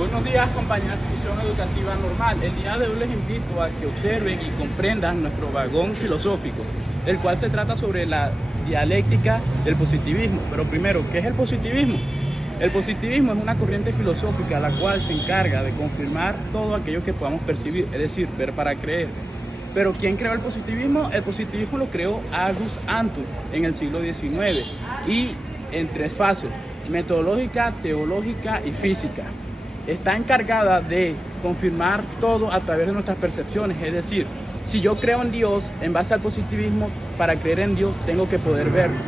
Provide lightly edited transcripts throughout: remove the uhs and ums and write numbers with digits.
Buenos días, compañera de institución educativa normal. El día de hoy les invito a que observen y comprendan nuestro vagón filosófico, el cual se trata sobre la dialéctica del positivismo. Pero primero, ¿qué es el positivismo? El positivismo es una corriente filosófica la cual se encarga de confirmar todo aquello que podamos percibir, es decir, ver para creer. Pero ¿quién creó el positivismo? El positivismo lo creó Auguste Anton en el siglo XIX y en tres fases: metodológica, teológica y física. Está encargada de confirmar todo a través de nuestras percepciones, es decir, si yo creo en Dios, en base al positivismo, para creer en Dios tengo que poder verlo.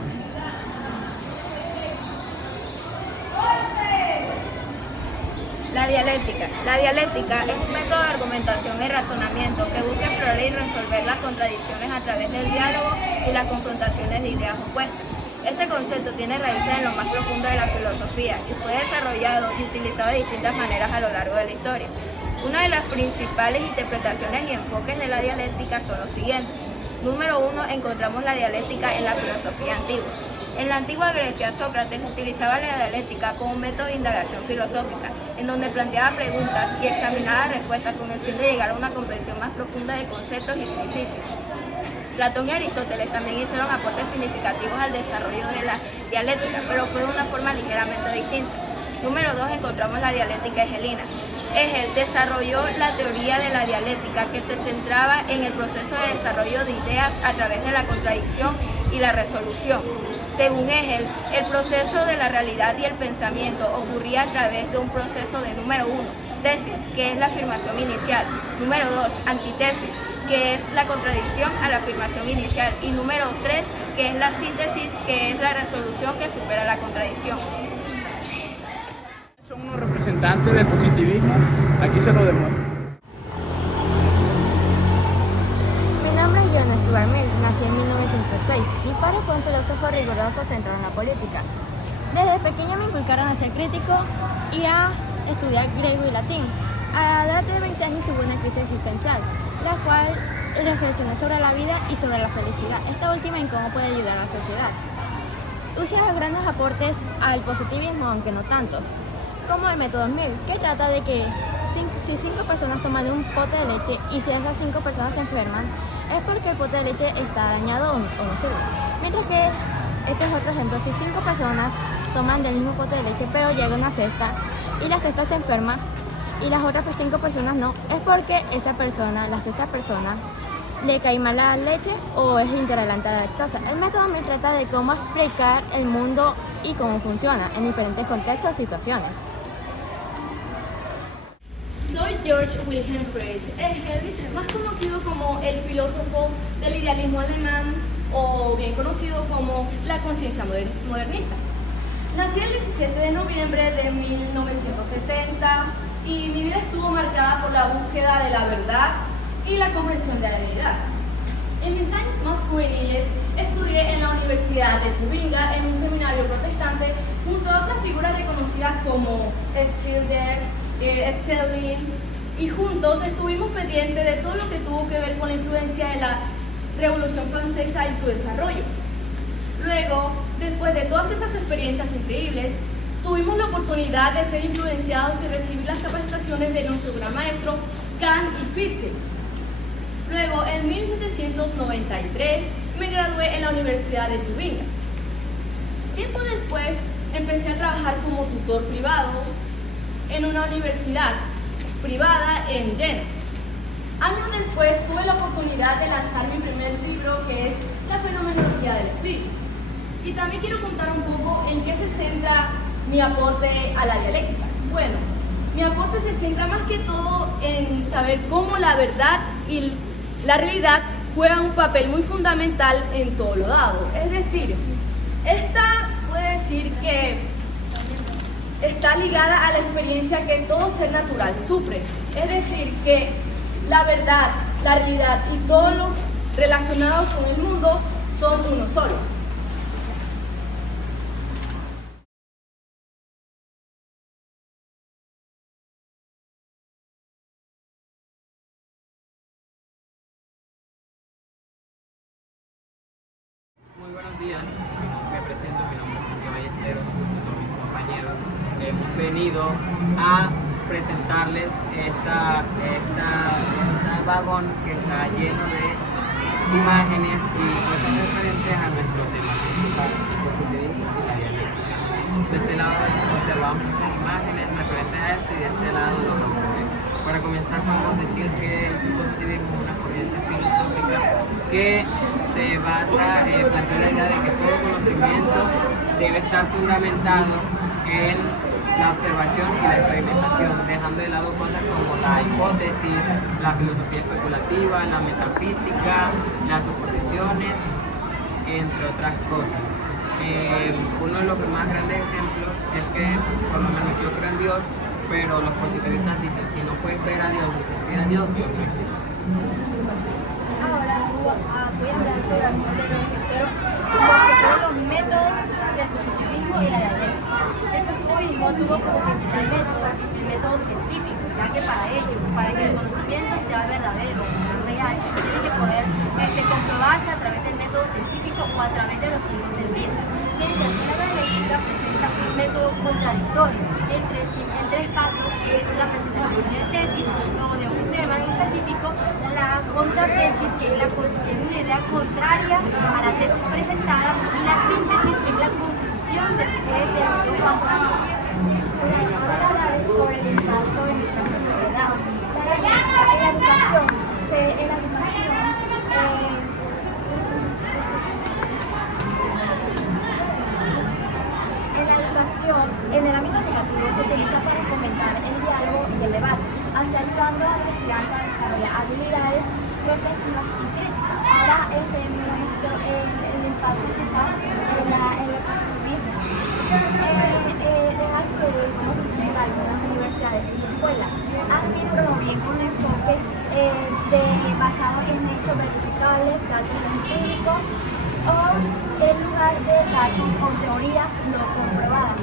La dialéctica. La dialéctica es un método de argumentación y razonamiento que busca explorar y resolver las contradicciones a través del diálogo y las confrontaciones de ideas opuestas. Este concepto tiene raíces en lo más profundo de la filosofía y fue desarrollado y utilizado de distintas maneras a lo largo de la historia. Una de las principales interpretaciones y enfoques de la dialéctica son los siguientes. Número 1, encontramos la dialéctica en la filosofía antigua. En la antigua Grecia, Sócrates utilizaba la dialéctica como un método de indagación filosófica, en donde planteaba preguntas y examinaba respuestas con el fin de llegar a una comprensión más profunda de conceptos y principios. Platón y Aristóteles también hicieron aportes significativos al desarrollo de la dialéctica, pero fue de una forma ligeramente distinta. Número 2, encontramos la dialéctica hegelina. Hegel desarrolló la teoría de la dialéctica, que se centraba en el proceso de desarrollo de ideas a través de la contradicción y la resolución. Según Hegel, el proceso de la realidad y el pensamiento ocurría a través de un proceso de número 1, tesis, que es la afirmación inicial; número 2, antítesis, que es la contradicción a la afirmación inicial; y número 3, que es la síntesis, que es la resolución que supera la contradicción. Son unos representantes del positivismo, aquí se lo demuestro. Mi nombre es John Stuart Mill, nací en 1906. Mi padre fue un filósofo riguroso centrado en la política. Desde pequeño me inculcaron a ser crítico y a estudiar griego y latín. A la edad de 20 años tuve una crisis existencial, la cual reflexioné sobre la vida y sobre la felicidad, esta última en cómo puede ayudar a la sociedad. Hice grandes aportes al positivismo, aunque no tantos, como el método Mill, que trata de que si 5 personas toman de un pote de leche y si esas 5 personas se enferman, es porque el pote de leche está dañado o no sirve. Mientras que, este es otro ejemplo, si 5 personas toman del mismo pote de leche pero llega una cesta y la cesta se enferma y las otras 5 personas no, es porque esa persona, la sexta persona, le cae mal la leche o es intolerante a la lactosa. El método me trata de cómo explicar el mundo y cómo funciona en diferentes contextos y situaciones. Soy George Wilhelm Friedrich Hegel, más conocido como el filósofo del idealismo alemán, o bien conocido como la conciencia modernista. Nací el 17 de noviembre de 1970 y mi vida estuvo marcada por la búsqueda de la verdad y la comprensión de la realidad. En mis años más juveniles estudié en la Universidad de Tubinga en un seminario protestante junto a otras figuras reconocidas como Schiller, Schelling, y juntos estuvimos pendientes de todo lo que tuvo que ver con la influencia de la Revolución Francesa y su desarrollo. Luego, después de todas esas experiencias increíbles, tuvimos la oportunidad de ser influenciados y recibir las capacitaciones de nuestro gran maestro Kant y Fichte. Luego, en 1793, me gradué en la Universidad de Tubinga. Tiempo después, empecé a trabajar como tutor privado en una universidad privada en Jena. Años después, tuve la oportunidad de lanzar mi primer libro, que es La fenomenología del espíritu. Y también quiero contar un poco en qué se centra mi aporte a la dialéctica. Bueno, mi aporte se centra más que todo en saber cómo la verdad y la realidad juegan un papel muy fundamental en todo lo dado. Es decir, esta puede decir que está ligada a la experiencia que todo ser natural sufre. Es decir, que la verdad, la realidad y todo lo relacionado con el mundo son uno solo. Muy buenos días, me presento, mi nombre es Santiago Ballesteros, junto con mis compañeros hemos venido a presentarles este vagón que está lleno de imágenes y cosas referentes a nuestro tema principal, el positivismo y la dialéctica. De este lado observamos muchas imágenes referentes a esto y de este lado lo vamos a ver. Para comenzar podemos decir que el positivismo es una corriente filosófica que se basa, plantea la idea de que todo conocimiento debe estar fundamentado en la observación y la experimentación, dejando de lado cosas como la hipótesis, la filosofía especulativa, la metafísica, las suposiciones, entre otras cosas. Uno de los más grandes ejemplos es que, por lo menos yo creo en Dios, pero los positivistas dicen, si no puedes ver a Dios ni sentir a Dios, Dios no existe. Ahora voy a hablar sobre algunos de los que fueron los métodos del positivismo y la dialéctica. El positivismo tuvo como principal método el método científico, ya que para que el conocimiento sea verdadero, sea real, tiene que poder comprobarse a través del método científico o a través de los cinco sentidos. Mientras que la dialéctica presenta un método contradictorio en tres pasos, que es la presentación de tesis o de un tema en específico, la contratesis, que es una idea contraria a la tesis presentada, y la síntesis, que es la conclusión después de un paso. Ahora hablaré sobre el impacto en nuestra sociedad. En la educación, en el ámbito educativo se utiliza para fomentar el diálogo y el debate, así ayudando a los estudiantes a desarrollar habilidades reflexivas y críticas. Ahora muestro el impacto social en el positivismo. Cómo se enseña en algunas universidades y escuelas, así promoviendo un enfoque basado en hechos verificables, datos empíricos, o en lugar de datos o teorías no comprobadas.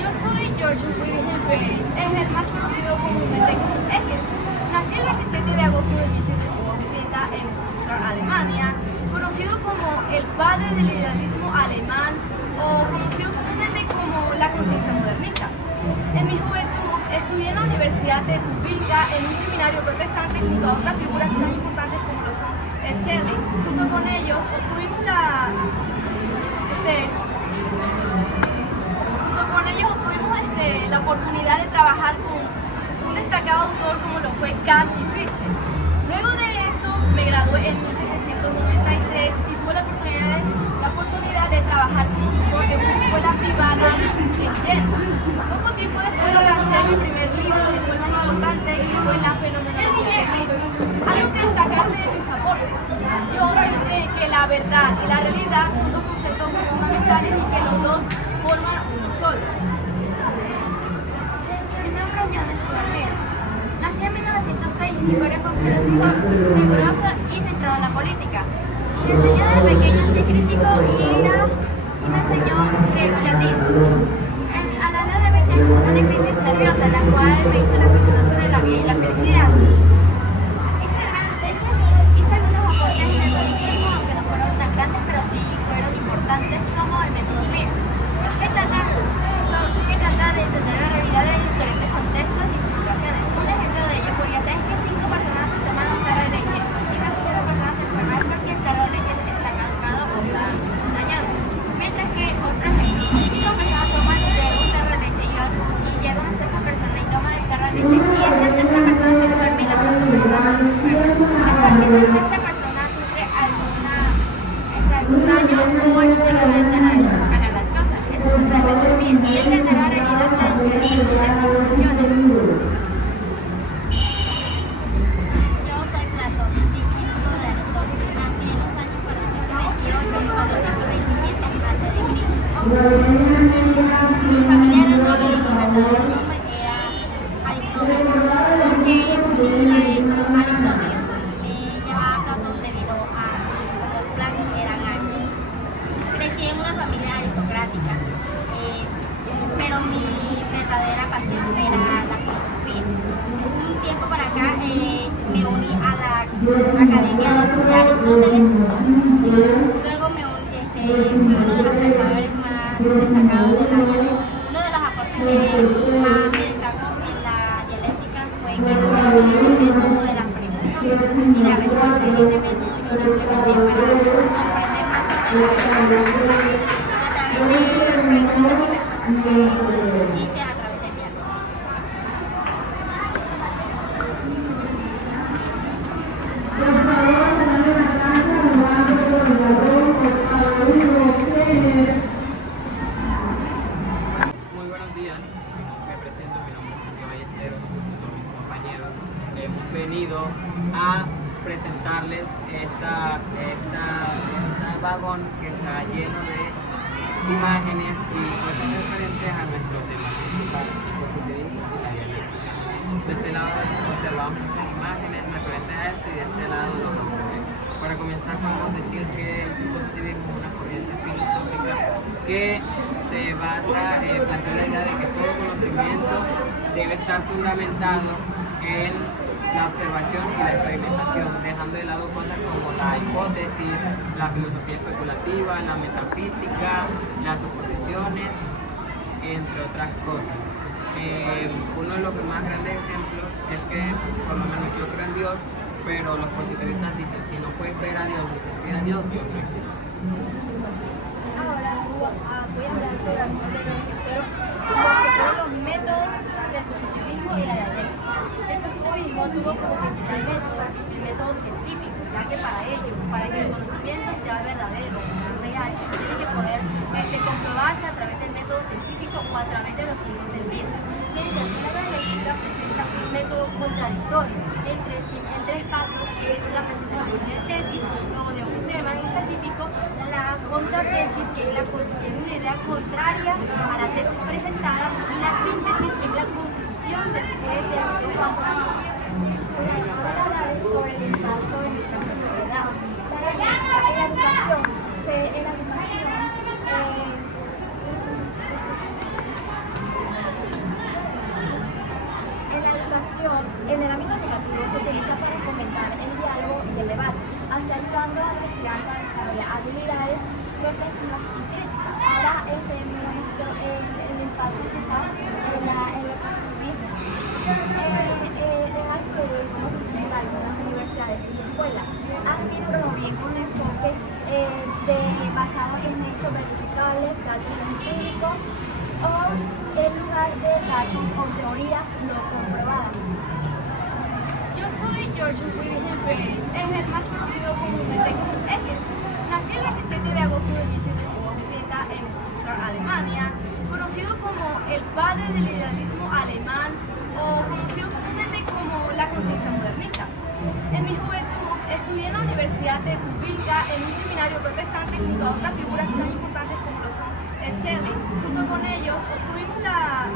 Yo soy George Wilhelm Friedrich, es el más conocido comúnmente como Engels. Nací el 27 de agosto de 1770 en Stuttgart, Alemania, conocido como el padre del idealismo alemán o conocido comúnmente como la conciencia modernista. En mi juventud estudié en la Universidad de Tubinga en un seminario protestante junto a otras figuras tan importantes como lo son Shelley. Junto con ellos obtuvimos la oportunidad de trabajar con un destacado autor como lo fue Kant y Fichte. Luego de eso me gradué en 1793 y tuve la oportunidad de trabajar como tutor en una escuela privada en Jena. Poco tiempo después lancé mi primer libro, que fue el más importante, que fue La fenomenología del ritmo. Algo que destacar de mis aportes: yo sé que la verdad y la realidad son dos conceptos fundamentales y que los dos forman uno solo. Mi nombre es Joana Stuart Mill. Nací en 1906. Mi padre fue un filósofo riguroso y centrado en la política. Me enseñó desde pequeño a ser crítico y me enseñó griego y latín. A la edad de 20 años tuve una crisis nerviosa en la cual me hice reflexionar sobre la vida y la felicidad. Hice algunos aportes en el positivismo, aunque no fueron tan grandes, pero sí fueron importantes, como el método Mill, que trata de entender la realidad de diferentes contextos y situaciones. Un ejemplo de ello podría ser que 5 personas se toman un tarro de leche y esas 5 personas se enferman porque el tarro de leche está caducado o está dañado. Mientras que otro ejemplo, 5 personas toman un tarro de leche y llega una sexta persona y toma el tarro de leche y esta sexta persona se enferma y la sexta persona no se enferma. Después que la sexta persona sufre algún daño o es intolerante a la lactosa. Eso es totalmente bien. Entender la realidad de diferentes situaciones. Yo soy Platón, discípulo de Aristóteles. Nací en los años 428 y 427 a.C. Mi familia era noble y mi verdadero nombre era Aristóteles, porque Aristóteles me llamaba Platón debido a que sus platos eran anchos. Crecí en una familia aristocrática, pero mi verdadera pasión era la filosofía. Un tiempo para acá me uní a la Academia de Aristóteles. Luego fui uno de los pensadores más destacados del año. Uno de los aportes que más me destacó lo implementé para comprender más sobre la verdad a través de preguntas y respuestas que hice a través del diálogo. Muy buenos días, me presento, mi nombre es Santiago Ballesteros, junto con mis compañeros hemos venido a presentarles esta vagón que está lleno de imágenes y cosas referentes a nuestro tema principal, el positivismo y la dialéctica. De este lado observamos muchas imágenes referentes a esto y de este lado los vamos a ver. Para comenzar podemos decir que el positivismo es una corriente filosófica que se basa en plantear la idea de que todo conocimiento debe estar fundamentado en la observación y la experimentación, dejando de lado cosas como la hipótesis, la filosofía especulativa, la metafísica, las suposiciones, entre otras cosas. Uno de los más grandes ejemplos es que, por lo menos yo creo en Dios, pero los positivistas dicen, si no puedes ver a Dios ni sentir a Dios, Dios no existe. Ahora voy a hablar sobre algunos de los que fueron los métodos del positivismo y la dialéctica. El positivismo tuvo como principal método el método científico, ya que para que el conocimiento sea verdadero, sea real, tiene que poder comprobarse a través del método científico o a través de los cinco sentidos. Mientras que la dialéctica presenta un método contradictorio en tres pasos, que es la presentación de tesis o de un tema en específico, la contratesis, que es una idea contraria a la tesis presentada, y la síntesis, que es la conclusión después de un paso. Ahora hablaré sobre el impacto en nuestra sociedad. En la educación, en el ámbito educativo se utiliza para fomentar el diálogo y el debate, así ayudando a los estudiantes a desarrollar habilidades reflexivas y críticas. Ahora muestro el impacto social en el positivismo. Ha influido cómo se enseña en algunas universidades y escuelas, así promoviendo un enfoque basado en hechos verificables, datos empíricos, o en lugar de datos o teorías no comprobadas. Yo soy George Wilhelm Friedrich, es el más conocido comúnmente como Engels. Nació el 27 de agosto de 1770 en Stuttgart, Alemania, conocido como el padre del idealismo alemán o conocido comúnmente como la conciencia modernista. En mi juventud estudié en la Universidad de Tubinga en un seminario protestante junto a otras figuras tan importantes como lo son Shelley. Junto con ellos obtuvimos la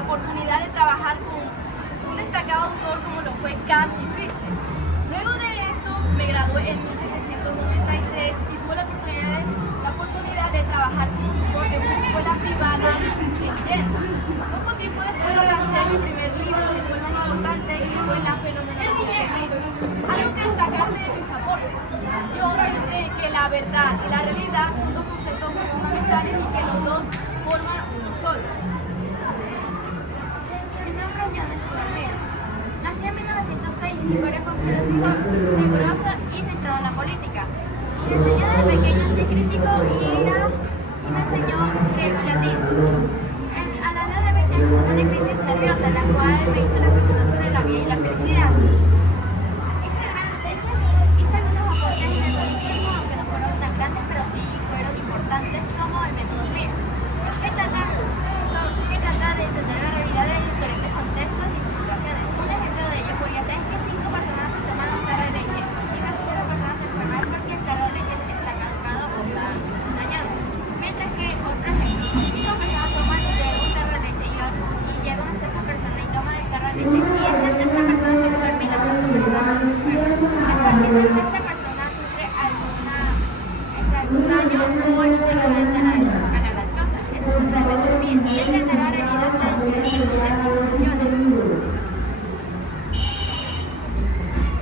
oportunidad de trabajar con un destacado autor como lo fue Kant y Fichte. Luego de eso me gradué en 1793 y tuve la oportunidad de trabajar como tutor en una escuela privada en Jena. Poco tiempo después lancé mi primer libro, que fue el más importante, que fue La fenomenología del ritmo. Algo que destacar de mis aportes: yo siempre que la verdad y la realidad son dos conceptos muy fundamentales y que los dos forman uno solo. Mi nombre es Jonas Tuarmero. Nací en 1906 y mi padre fue un filósofo riguroso y centrado en la política. Me enseñó desde pequeño a ser crítico y me enseñó griego y latín. A la edad de 20 años tuve una crisis nerviosa en la cual me hice la reflexión sobre la vida y la felicidad. Hice algunos aportes en el positivismo, aunque no fueron tan grandes, pero sí fueron importantes, como el método MIR, que trata de entender la realidad de diferentes contextos y situaciones. Un ejemplo de ello podría ser que 5 personas se toman un tarro de leche y las 5 personas se enferman porque el tarro de leche está caducado o está dañado. Mientras que, otro ejemplo, si 5 personas toman un tarro de leche y llega una sexta persona y toma el tarro de leche y esta sexta persona se enferma y la sexta persona no se enferma. Es porque la sexta persona sufre algún daño o es intolerante a la lactosa. Eso es totalmente bien. Entender la realidad de diferentes situaciones.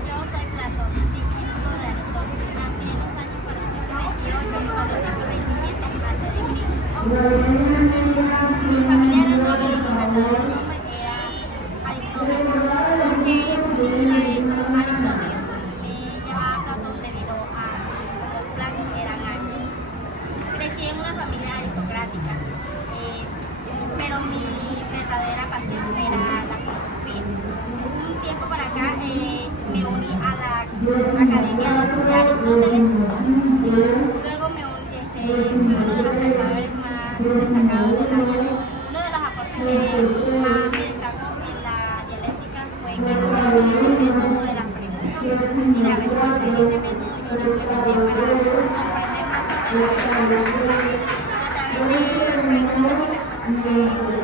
Yo soy Platón, discípulo de Aristóteles. Nací en los años 428 y 427 a.C. Mi familia era noble y mi verdadero nombre era Aristóteles. pasión era la filosofía. Un tiempo para acá me uní a la Academia de Aristóteles. Luego fui uno de los pensadores más destacados de la dialéctica. Uno de los aportes que más me destacó en la dialéctica fue que utilicé el método de las preguntas y la respuesta. Este método yo lo implementé para comprender más sobre la verdad a través de preguntas y respuestas.